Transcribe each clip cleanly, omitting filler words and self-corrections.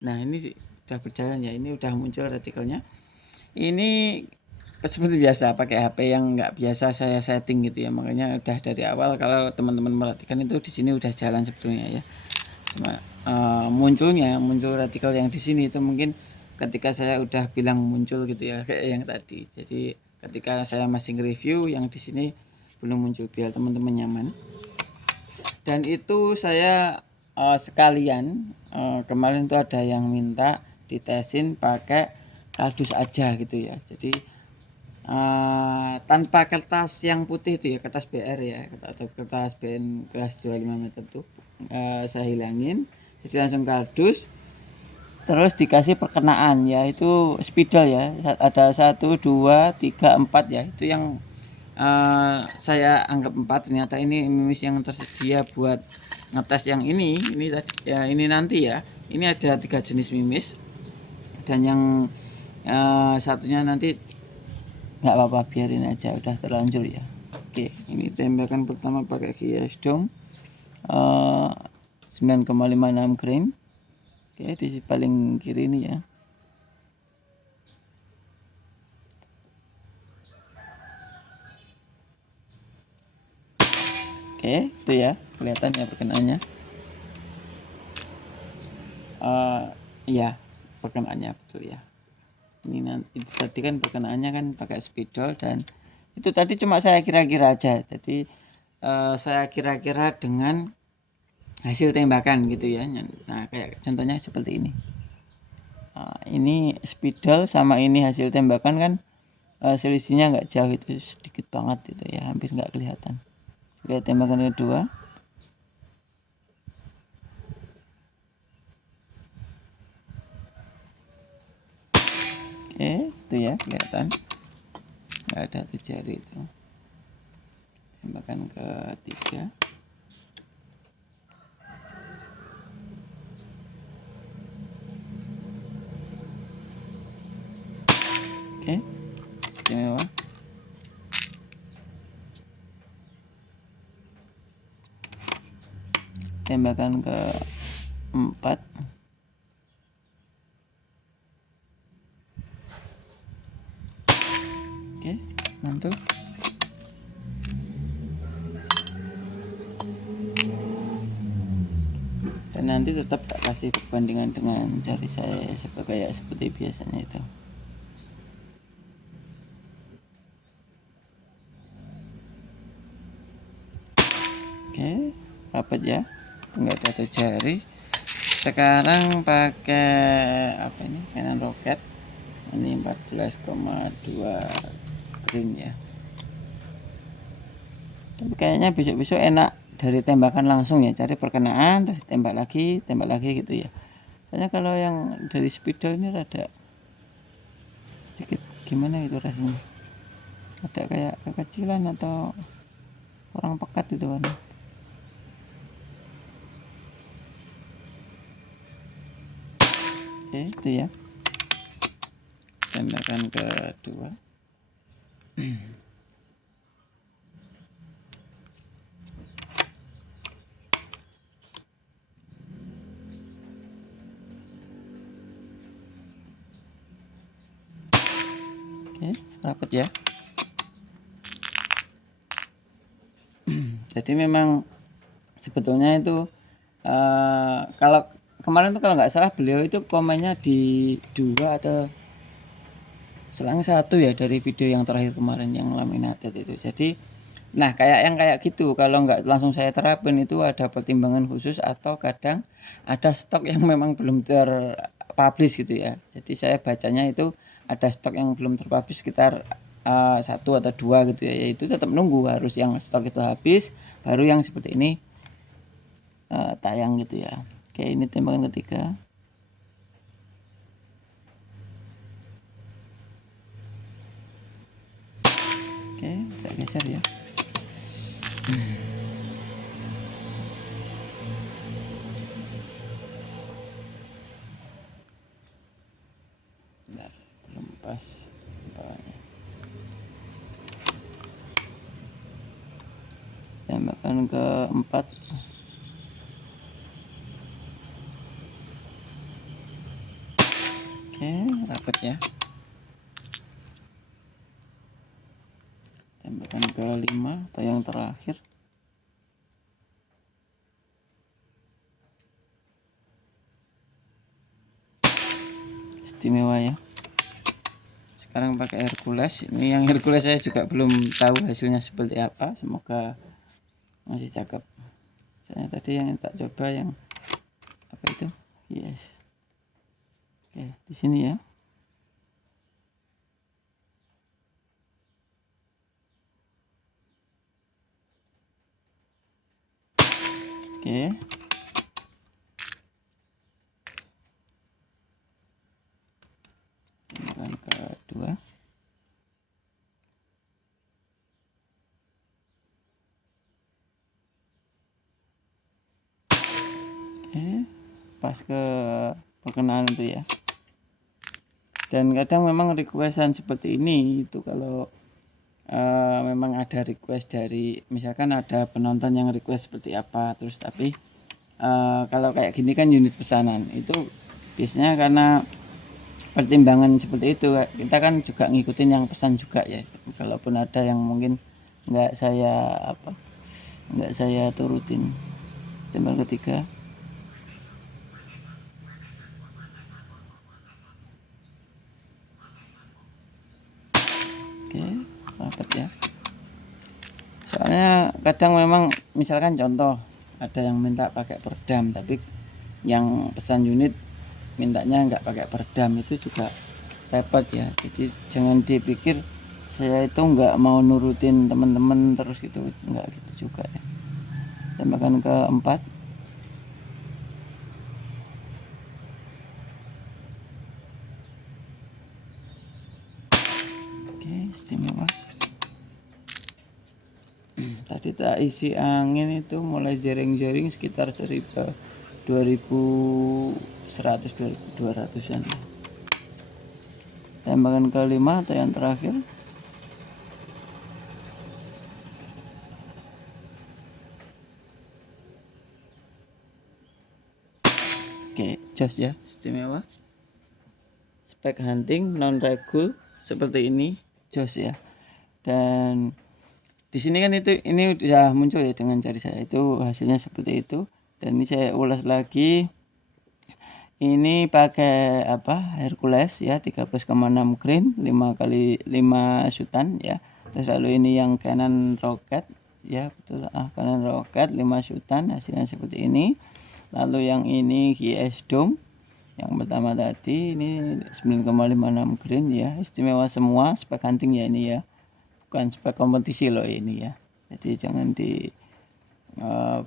Nah ini sudah berjalan ya, ini udah muncul retikelnya. Ini seperti biasa pakai HP yang nggak biasa saya setting gitu ya, makanya udah dari awal kalau teman-teman perhatikan itu di sini udah jalan sebetulnya ya. Cuma muncul retikel yang di sini itu mungkin ketika saya udah bilang muncul gitu ya, kayak yang tadi. Jadi ketika saya masih nge-review yang di sini belum muncul, biar teman-teman nyaman. Dan itu saya sekalian kemarin tuh ada yang minta ditesin pakai kardus aja gitu ya. Jadi tanpa kertas yang putih itu ya, kertas BR ya, atau kertas BN kelas 25 meter tuh saya hilangin, jadi langsung kardus. Terus dikasih perkenaan yaitu spidol ya, ada 1 2 3 4 ya, itu yang saya anggap 4, ternyata ini mimis yang tersedia buat ngetes yang ini tadi ya, ini nanti ya. Ini ada 3 jenis mimis dan yang satunya nanti nggak apa-apa, biarin aja, udah terlanjur ya. Oke, ini tembakan pertama pakai GS Dome 9,56 gram. Oke, di paling kiri ini ya. Oke, itu ya, kelihatan ya perkenaannya. Iya, perkenaannya betul ya. Ini nanti itu tadi kan perkenaannya kan pakai spidol, dan itu tadi cuma saya kira-kira aja. Jadi saya kira-kira dengan hasil tembakan gitu ya. Nah, kayak contohnya seperti ini. Ini spidol sama ini hasil tembakan kan selisihnya nggak jauh, itu sedikit banget itu ya, hampir nggak kelihatan. Oke, tembakan kedua. Oke, itu ya kelihatan, nggak ada tuh jari itu. Tembakan ketiga. Oke, istimewa. Tembakan keempat. Oke, mantul. Dan nanti tetap tak kasih perbandingan dengan jari saya seperti biasanya itu. Oke, rapat ya, nggak ada tuh jari. Sekarang pakai apa ini, Canon Rocket ini 14,2 green ya. Tapi kayaknya besok-besok enak dari tembakan langsung ya, cari perkenaan terus tembak lagi gitu ya. Soalnya kalau yang dari spidol ini rada sedikit gimana itu rasanya, ada kayak kekecilan atau kurang pekat itu kan. Oke, itu ya tembakan kedua. Oke, rapat ya. Jadi memang sebetulnya itu kalau kemarin tuh kalau nggak salah beliau itu komennya di 2 atau selang 1 ya dari video yang terakhir kemarin yang laminated itu. Jadi nah kayak gitu, kalau nggak langsung saya terapin itu ada pertimbangan khusus, atau kadang ada stok yang memang belum terpublish gitu ya. Jadi saya bacanya itu ada stok yang belum terpublish sekitar 1 atau 2 gitu ya, yaitu tetap nunggu harus yang stok itu habis baru yang seperti ini tayang gitu ya. Oke, ini tembakan ketiga. Oke, saya geser ya. Bentar, belum pas bawahnya. Tembakan keempat. Oke, rapat ya. Tembakan ke 5 atau yang terakhir. Istimewa ya. Sekarang pakai Hercules. Ini yang Hercules saya juga belum tahu hasilnya seperti apa. Semoga masih cakep. Saya tadi yang tak coba yang apa itu? Yes. Oke, di sini ya. Oke. Tembakan kedua. Oke, pas ke perkenalan itu ya. Dan kadang memang requestan seperti ini itu kalau memang ada request dari misalkan ada penonton yang request seperti apa terus tapi kalau kayak gini kan unit pesanan itu biasanya karena pertimbangan seperti itu kita kan juga ngikutin yang pesan juga ya, kalaupun ada yang mungkin nggak saya turutin. Tembak ketiga. Oke, rapat ya. Soalnya kadang memang misalkan contoh ada yang minta pakai peredam tapi yang pesan unit mintanya nggak pakai peredam, itu juga repot ya. Jadi jangan dipikir saya itu nggak mau nurutin teman-teman terus gitu, nggak gitu juga ya. Tembakan keempat. Oke, istimewa. Tadi tak isi angin itu mulai jaring-jaring sekitar 2100 2200-an. Tembakan kelima atau yang terakhir. Oke, jos ya, istimewa. Spek hunting non regul seperti ini, jos ya. Dan di sini kan ini udah muncul ya dengan cari saya, itu hasilnya seperti itu. Dan ini saya ulas lagi. Ini pakai apa? Hercules ya, 13,6 grain, 5 kali 5 shootan ya. Terus lalu ini yang Canon Rocket ya, betul, Canon Rocket 5 shootan, hasilnya seperti ini. Lalu yang ini GS Dome yang pertama tadi ini 9,56 grain ya, istimewa semua, spek hunting ya ini ya, bukan spek kompetisi loh ini ya. Jadi jangan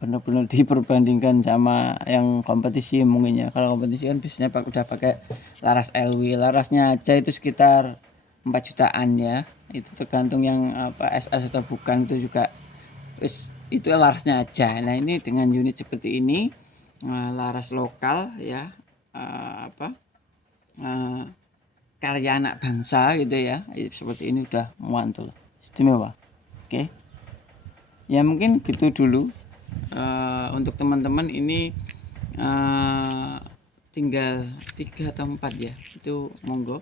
benar-benar diperbandingkan sama yang kompetisi mungkin ya. Kalau kompetisi kan biasanya udah pakai laras LW, larasnya aja itu sekitar 4 jutaan ya. Itu tergantung yang apa SS atau bukan, itu juga itu larasnya aja. Nah ini dengan unit seperti ini, laras lokal ya, karya anak bangsa gitu ya, seperti ini udah mantul, istimewa. Oke ya, mungkin gitu dulu. Untuk teman-teman ini tinggal 3 atau 4 ya, itu monggo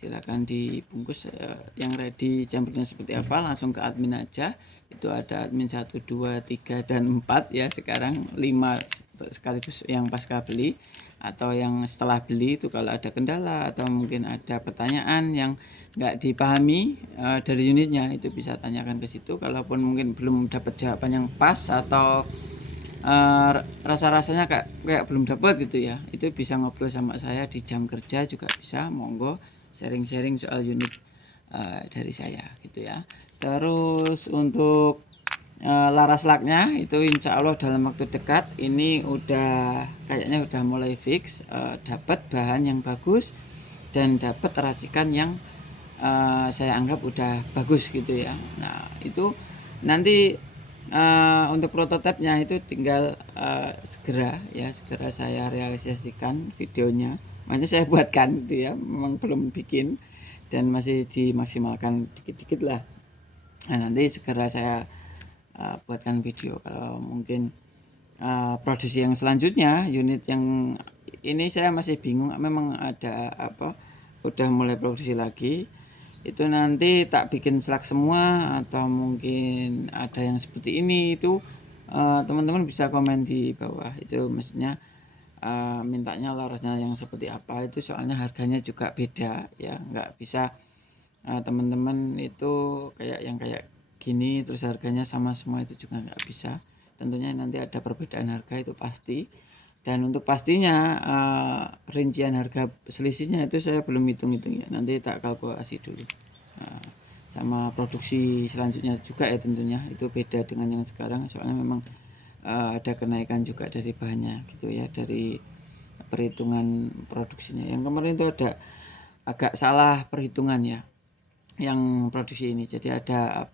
silakan dibungkus. Yang ready jamurnya seperti apa langsung ke admin aja. Itu ada admin 1, 2, 3 dan 4 ya, sekarang 5 sekaligus yang pasca beli atau yang setelah beli. Itu kalau ada kendala atau mungkin ada pertanyaan yang nggak dipahami dari unitnya, itu bisa tanyakan ke situ. Kalaupun mungkin belum dapat jawaban yang pas atau rasa-rasanya kayak belum dapat gitu ya, itu bisa ngobrol sama saya di jam kerja juga bisa, monggo sharing-sharing soal unit dari saya gitu ya. Terus untuk laras laknya itu insya Allah dalam waktu dekat ini kayaknya udah mulai fix, dapat bahan yang bagus dan dapat racikan yang saya anggap udah bagus gitu ya. Nah itu nanti untuk prototipenya itu tinggal segera saya realisasikan videonya. Makanya saya buatkan gitu ya, memang belum bikin dan masih dimaksimalkan dikit-dikit lah. Nah nanti segera saya buatkan video. Kalau mungkin produksi yang selanjutnya, unit yang ini saya masih bingung, memang ada udah mulai produksi lagi. Itu nanti tak bikin selak semua atau mungkin ada yang seperti ini, itu teman-teman bisa komen di bawah. Itu maksudnya mintanya larasnya yang seperti apa, itu soalnya harganya juga beda ya, nggak bisa teman-teman itu kayak gini terus harganya sama semua, itu juga nggak bisa. Tentunya nanti ada perbedaan harga, itu pasti. Dan untuk pastinya rincian harga selisihnya itu saya belum hitung-hitung ya, nanti tak kalkulasi dulu. Sama produksi selanjutnya juga ya, tentunya itu beda dengan yang sekarang, soalnya memang ada kenaikan juga dari bahannya gitu ya, dari perhitungan produksinya. Yang kemarin itu ada agak salah perhitungan ya, yang produksi ini. Jadi ada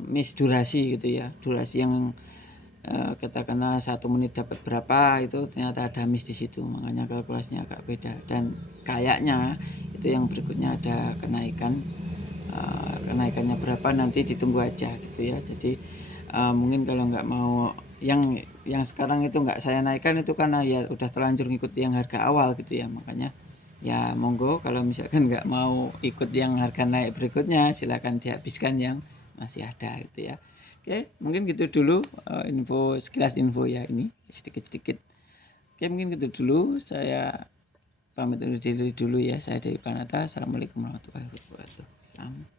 miss durasi gitu ya, durasi yang katakanlah 1 menit dapat berapa, itu ternyata ada miss di situ, makanya kalkulasinya agak beda. Dan kayaknya itu yang berikutnya ada kenaikan, kenaikannya berapa nanti ditunggu aja gitu ya. Jadi mungkin kalau nggak mau yang sekarang itu nggak saya naikkan, itu karena ya udah terlanjur ngikuti yang harga awal gitu ya, makanya ya monggo kalau misalkan nggak mau ikut yang harga naik berikutnya, silakan dihabiskan yang masih ada gitu ya. Oke, mungkin gitu dulu sekilas info ya, ini sedikit-sedikit. Oke, mungkin gitu dulu, saya pamit undur diri dulu ya. Saya dari Pranata. Assalamualaikum warahmatullahi wabarakatuh. Salam.